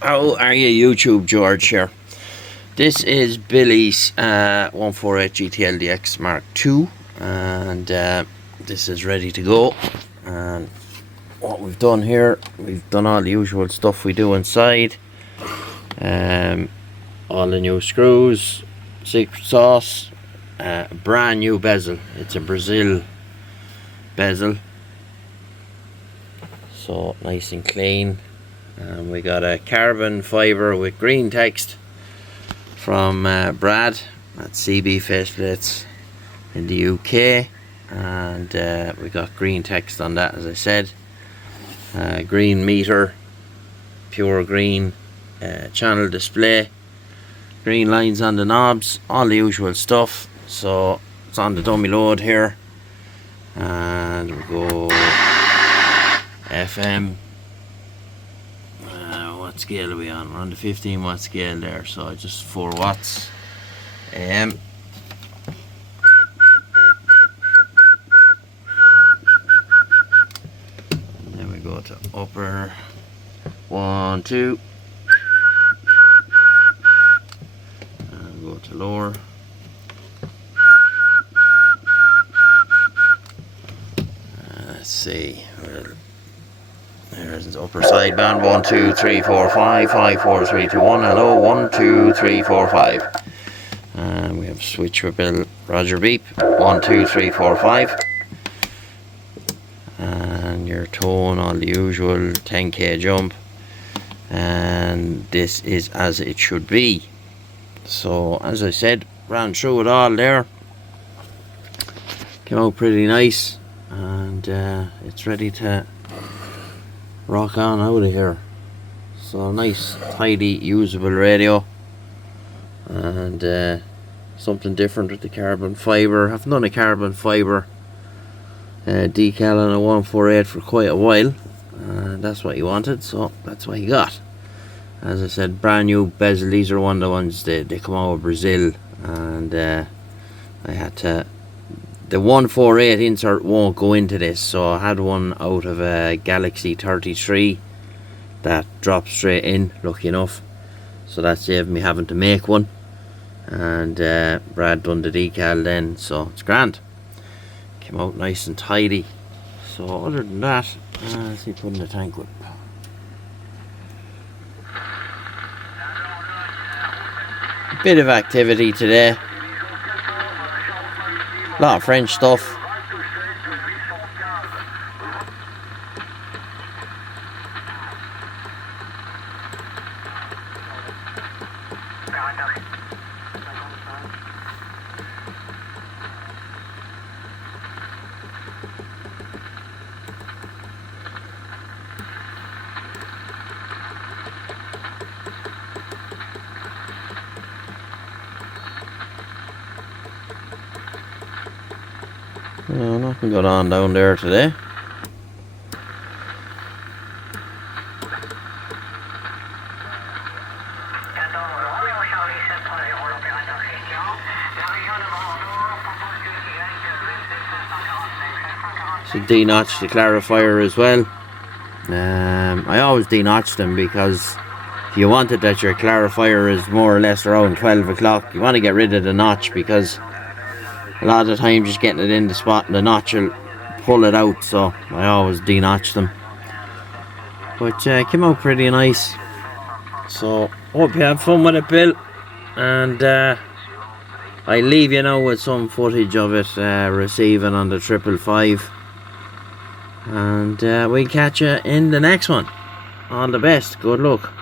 How are you, YouTube George here? This is Billy's 148 GTL-DX Mk2, and this is ready to go. And what we've done here, we've done all the usual stuff we do inside. All the new screws, secret sauce, brand new bezel. It's a Bezel bezel, so nice and clean. And we got a carbon fibre with green text from Brad at CB Faceplates in the UK, and we got green text on that, as I said. Green meter, pure green, channel display, green lines on the knobs, all the usual stuff. So it's on the dummy load here, and we go FM. What scale are we on? We're on the 15 watt scale there, so just 4 watts. AM. And then we go to upper 1, 2, and go to lower. Let's see. There's the upper sideband, 1, 2, 3, 4, 5, 5, 4, 3, 2, 1. Hello, 1, 2, 3, 4, 5. And we have switch with Bill Roger beep, 1, 2, 3, 4, 5. And your tone, all the usual 10k jump. And this is as it should be. So, as I said, ran through it all there. Came out pretty nice, and it's ready to rock on out of here. So nice, tidy, usable radio, and something different with the carbon fibre. I've done a carbon fibre decal on a 148 for quite a while, and that's what you wanted, so that's what you got. As I said, brand new bezel. These are one of the ones they come out of Brazil, and I had to. The 148 insert won't go into this, so I had one out of a Galaxy 33 that dropped straight in, lucky enough. So that saved me having to make one. And Brad done the decal then, so it's grand. Came out nice and tidy. So other than that, let's see, put in the tank whip. Bit of activity today. A lot of French stuff. Nothing going on down there today. So denotch the clarifier as well. I always denotch them because if you want it that your clarifier is more or less around 12 o'clock, you want to get rid of the notch, because a lot of the time just getting it in the spot and the notch will pull it out, so I always denotch them. But came out pretty nice. So hope you have fun with it, Bill, and I leave you now with some footage of it receiving on the 555, and we'll catch you in the next one. All the best, good luck.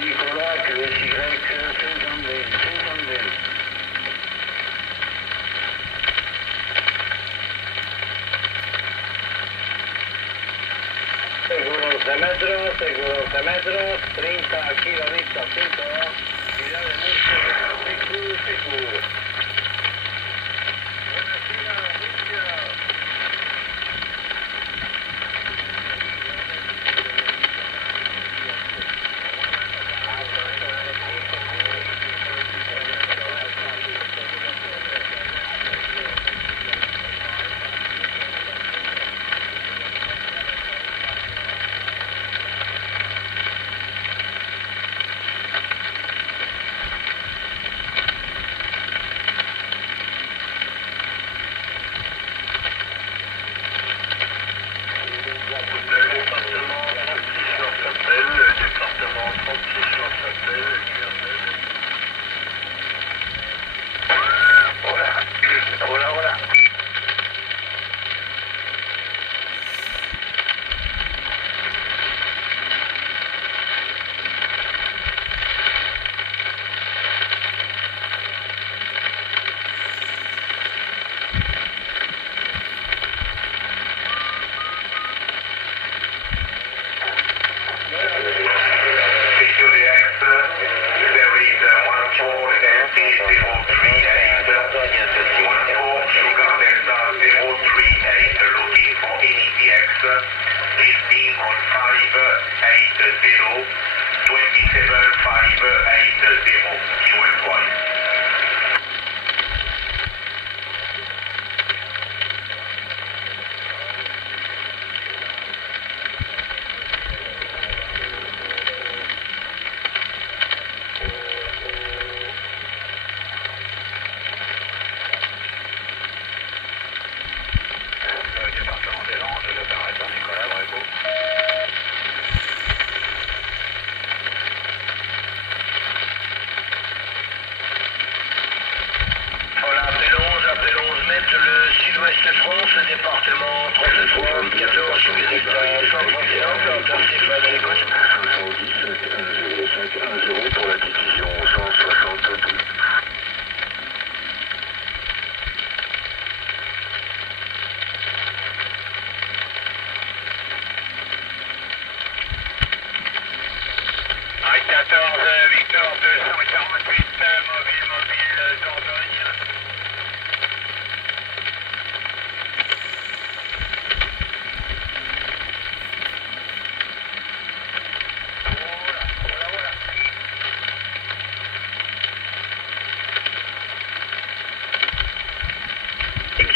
Nicolas, QSY 520, 520. Seguros de metros, 30 kilobits 5, ciudad de Murcia, seguro. Buenos días, Murcia.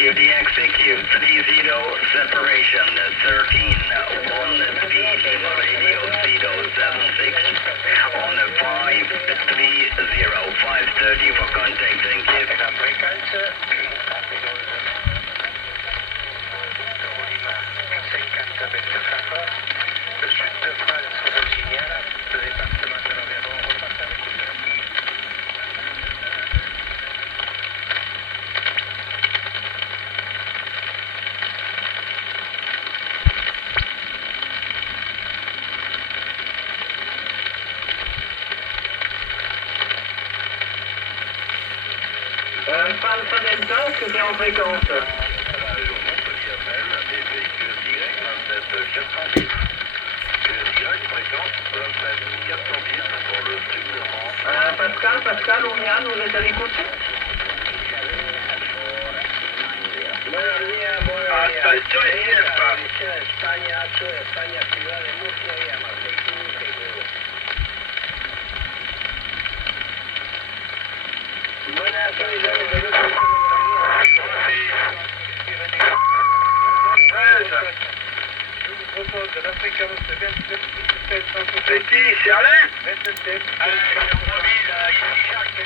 DX, 30 separation, 13, 1 speed, Lima radio, Cedo 76, on 530, 530 for contact, thank you. Le sud de France vous signale, le département de l'environ repasse à l'écoute. Pas d'instant, est-ce que c'est en fréquence? Pascal, on y a, vous êtes à l'écoute? Attention, España, ciudad de Murcia, je vous propose de la fréquence 27 Petit, c'est Alain? 27. Ici Jacques.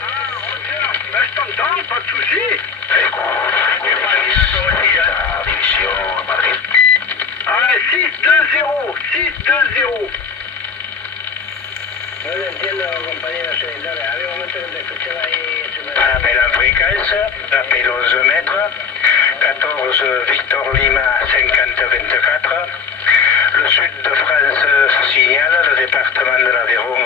Ah, Roger, mais je t'entends, pas de soucis. C'est pas bien aussi, hein? Direction Madrid. Ah, 620, 620. No lo entiendo, compañeros seguidores. Había un momento que te escuchaba ahí. Appel à fréquence, appel 11 mètres, 14 Victor Lima 5024. Le sud de France se signale, le département de l'Aveyron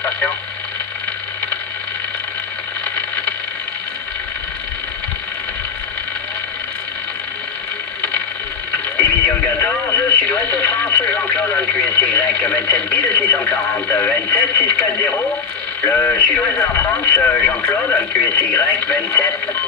station. Division 14, Sud-Ouest de France, Jean-Claude dans le QSY 27 le 640 27 640. Le Sud-Ouest de la France, Jean-Claude dans le QSY 27